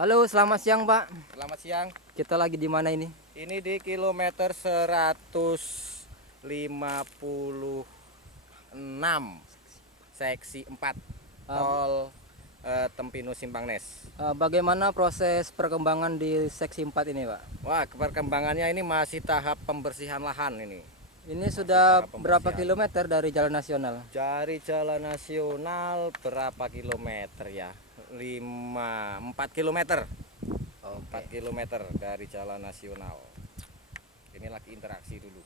Halo, selamat siang, Pak. Selamat siang. Kita lagi di mana ini? Ini di kilometer 156 seksi 4 Uh, tol Tempinu Simpangnes. Bagaimana proses perkembangan di seksi 4 ini, Pak? Wah, perkembangannya ini masih tahap pembersihan lahan ini. Ini sudah tahap berapa pembersihan. kilometer dari jalan nasional? Dari jalan nasional berapa kilometer ya? 4 kilometer. 4 kilometer dari jalan nasional. Ini lagi interaksi dulu.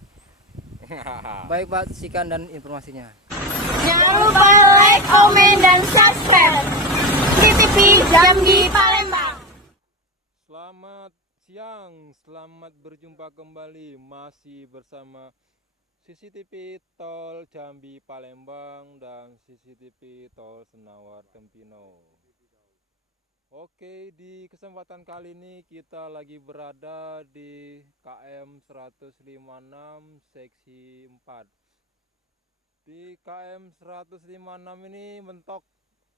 Baik, Pak, sikan dan informasinya. Jangan lupa like, komen, dan subscribe CCTV Jambi Palembang. Selamat siang, selamat berjumpa kembali masih bersama CCTV Tol Jambi Palembang dan CCTV Tol Senawar Tempino. Oke, di kesempatan kali ini kita lagi berada di KM 156 seksi 4. Di KM 156 ini mentok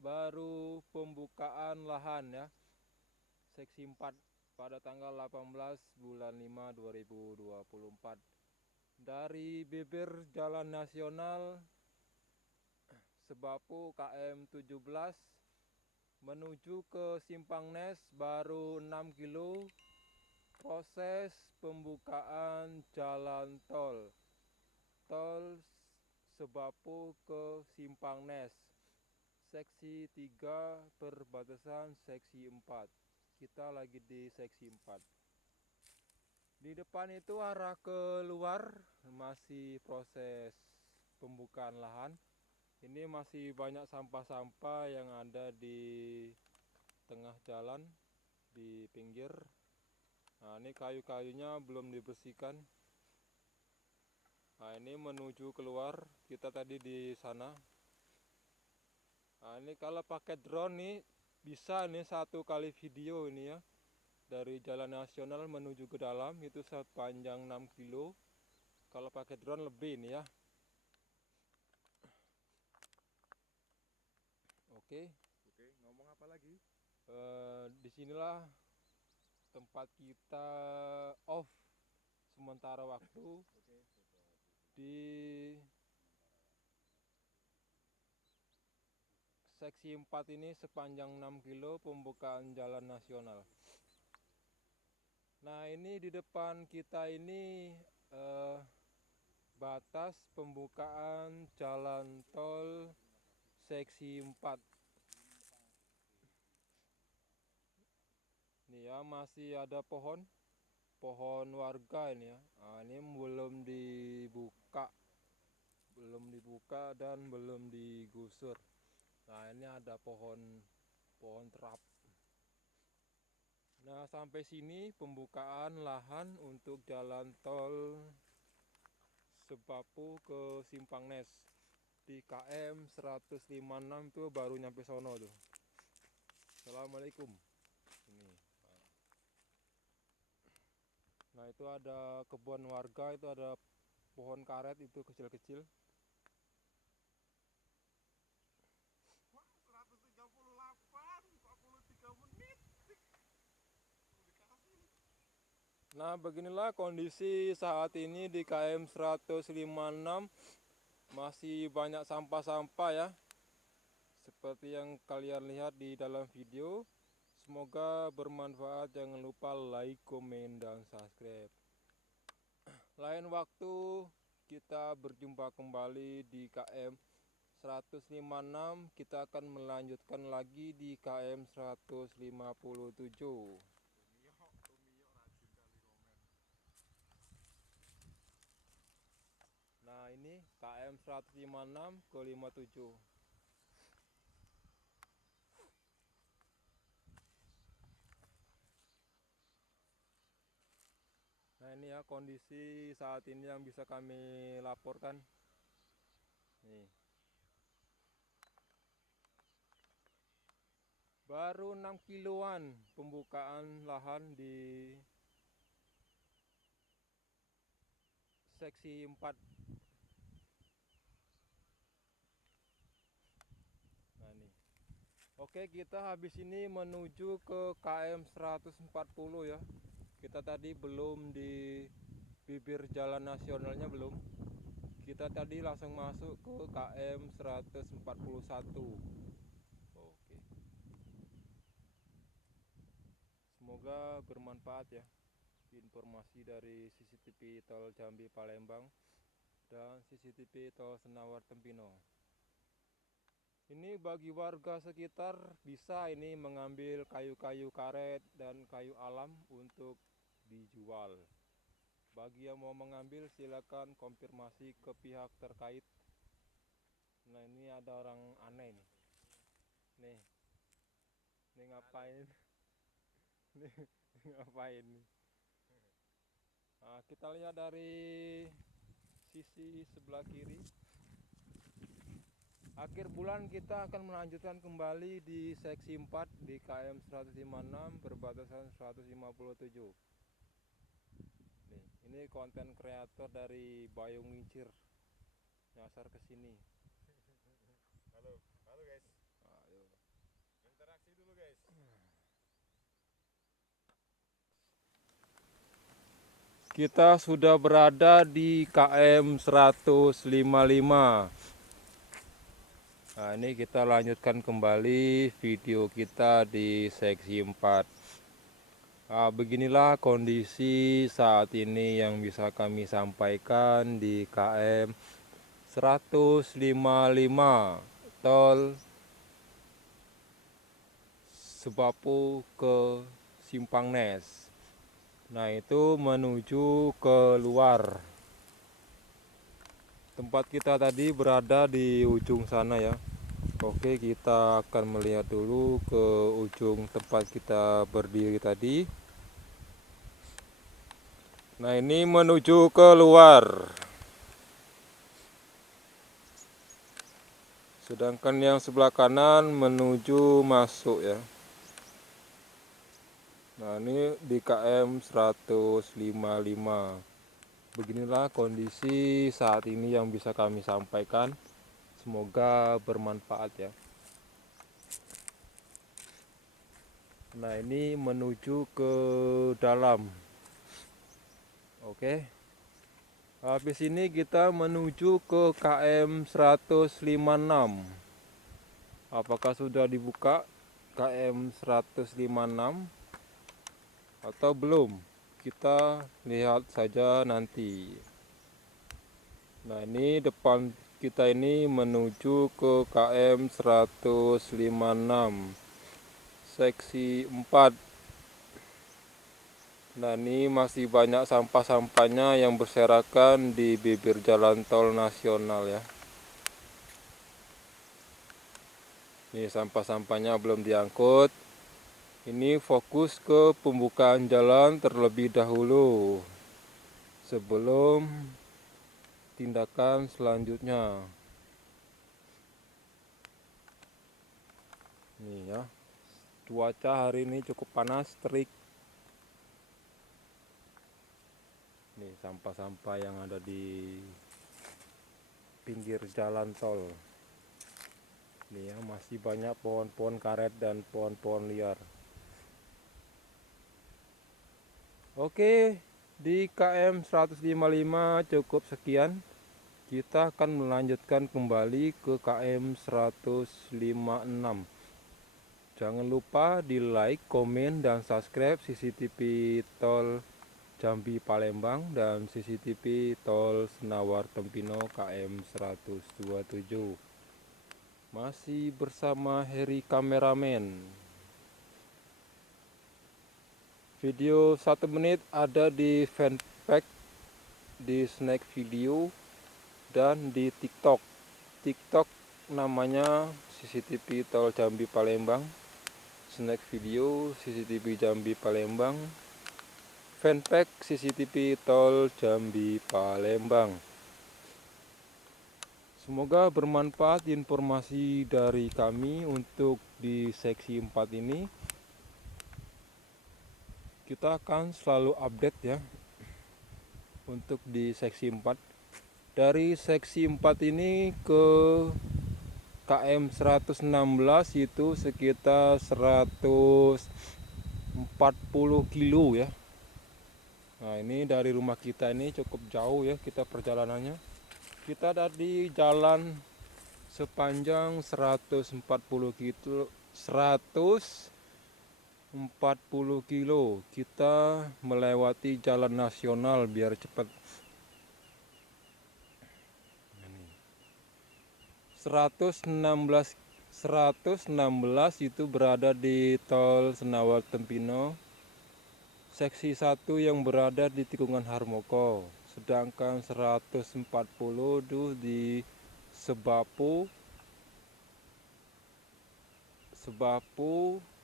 baru pembukaan lahan ya. Seksi 4 pada tanggal 18 bulan 5 2024. Dari bibir jalan nasional Sebapu KM 17 menuju ke Simpangnes baru 6 kilo proses pembukaan jalan tol Sebapu ke Simpangnes seksi 3 perbatasan seksi 4. Kita lagi di seksi 4. Di depan itu arah keluar masih proses pembukaan lahan. Ini masih banyak sampah-sampah yang ada di tengah jalan, di pinggir. Nah, ini kayu-kayunya belum dibersihkan. Nah, ini menuju keluar, kita tadi di sana. Nah, ini kalau pakai drone nih bisa nih 1 kali video ini ya. Dari jalan nasional menuju ke dalam itu sepanjang 6 kilo. Kalau pakai drone lebih ini ya. Oke, ngomong apa lagi? Disinilah tempat kita off sementara waktu di seksi 4 ini sepanjang 6 kilo pembukaan jalan nasional. Nah, ini di depan kita ini batas pembukaan jalan tol seksi 4. Nih ya, masih ada pohon warga ini ya. Nah, ini belum dibuka dan belum digusur. Nah, ini ada pohon terap. Nah, sampai sini pembukaan lahan untuk jalan tol Sebapu ke Simpangnes di KM 156 tuh baru nyampe sono tuh. Assalamualaikum. Ini. Nah, itu ada kebun warga, itu ada pohon karet itu kecil-kecil. Nah, beginilah kondisi saat ini di KM 156. Masih banyak sampah-sampah ya. Seperti yang kalian lihat di dalam video. Semoga bermanfaat. Jangan lupa like, komen, dan subscribe. Lain waktu kita berjumpa kembali di KM 156. Kita akan melanjutkan lagi di KM 157. Nah, ini KM 156 ke 57. Nah, ini ya kondisi saat ini yang bisa kami laporkan. Nih. Baru 6 kiloan pembukaan lahan di seksi 4. Nah, nih. Oke, kita habis ini menuju ke KM 140 ya. Kita tadi belum di bibir jalan nasionalnya belum. Kita tadi langsung masuk ke KM 141. Oke. Semoga bermanfaat ya informasi dari CCTV Tol Jambi Palembang dan CCTV Tol Senawar Tempino. Ini bagi warga sekitar bisa ini mengambil kayu-kayu karet dan kayu alam untuk dijual. Bagi yang mau mengambil silakan konfirmasi ke pihak terkait. Nah, ini ada orang aneh nih. Nih ngapain? Nih ngapain nih? Nah, kita lihat dari sisi sebelah kiri. Akhir bulan kita akan melanjutkan kembali di seksi 4 di KM 156 berbatasan 157. Nih, ini konten kreator dari Bayung Ngincir nyasar ke sini. Halo guys. Ayo. Interaksi dulu guys. Kita sudah berada di KM 155. Nah, ini kita lanjutkan kembali video kita di seksi 4. Nah, beginilah kondisi saat ini yang bisa kami sampaikan di KM 155 Tol Sebapu ke Simpang Nes. Nah, itu menuju ke luar. Tempat kita tadi berada di ujung sana ya. Oke, kita akan melihat dulu ke ujung tempat kita berdiri tadi. Nah, ini menuju ke luar. Sedangkan yang sebelah kanan menuju masuk ya. Nah, ini di KM 155. Beginilah kondisi saat ini yang bisa kami sampaikan. Semoga bermanfaat ya. Nah, ini menuju ke dalam. Oke. Habis ini kita menuju ke KM 156. Apakah sudah dibuka KM 156 atau belum? Kita lihat saja nanti. Nah, ini depan kita ini menuju ke KM 156 seksi 4. Nah, ini masih banyak sampah-sampahnya yang berserakan di bibir jalan tol nasional ya. Ini sampah-sampahnya belum diangkut. Ini fokus ke pembukaan jalan terlebih dahulu sebelum tindakan selanjutnya. Nih ya, cuaca hari ini cukup panas, terik. Nih sampah-sampah yang ada di pinggir jalan tol. Nih ya, masih banyak pohon-pohon karet dan pohon-pohon liar. Oke, di KM 155 cukup sekian. Kita akan melanjutkan kembali ke KM 156. Jangan lupa di like, komen, dan subscribe CCTV Tol Jambi Palembang dan CCTV Tol Senawar Tempino KM 127. Masih bersama Heri Kameramen. Video 1 menit ada di fanpage, di snack video, dan di TikTok. TikTok namanya CCTV Tol Jambi Palembang, snack video CCTV Jambi Palembang, fanpage CCTV Tol Jambi Palembang. Semoga bermanfaat informasi dari kami untuk di seksi 4 ini. Kita akan selalu update ya untuk di seksi 4. Dari seksi 4 ini ke KM 116 itu sekitar 140 kilo ya. Nah, ini dari rumah kita ini cukup jauh ya kita perjalanannya. Kita dari jalan sepanjang 140 kilo, 140 kilo. Kita melewati jalan nasional biar cepat. 116 itu berada di tol Senawar Tempino, seksi 1 yang berada di tikungan Harmoko, sedangkan 140 itu di Sebapu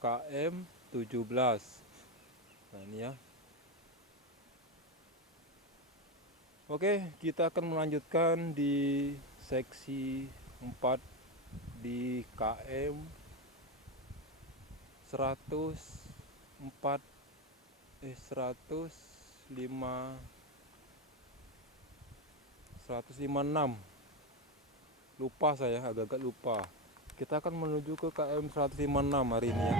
KM 17. Nah, ini ya. Oke, kita akan melanjutkan di seksi 4 di KM 156. Lupa saya, agak-agak lupa. Kita akan menuju ke KM 156 hari ini ya.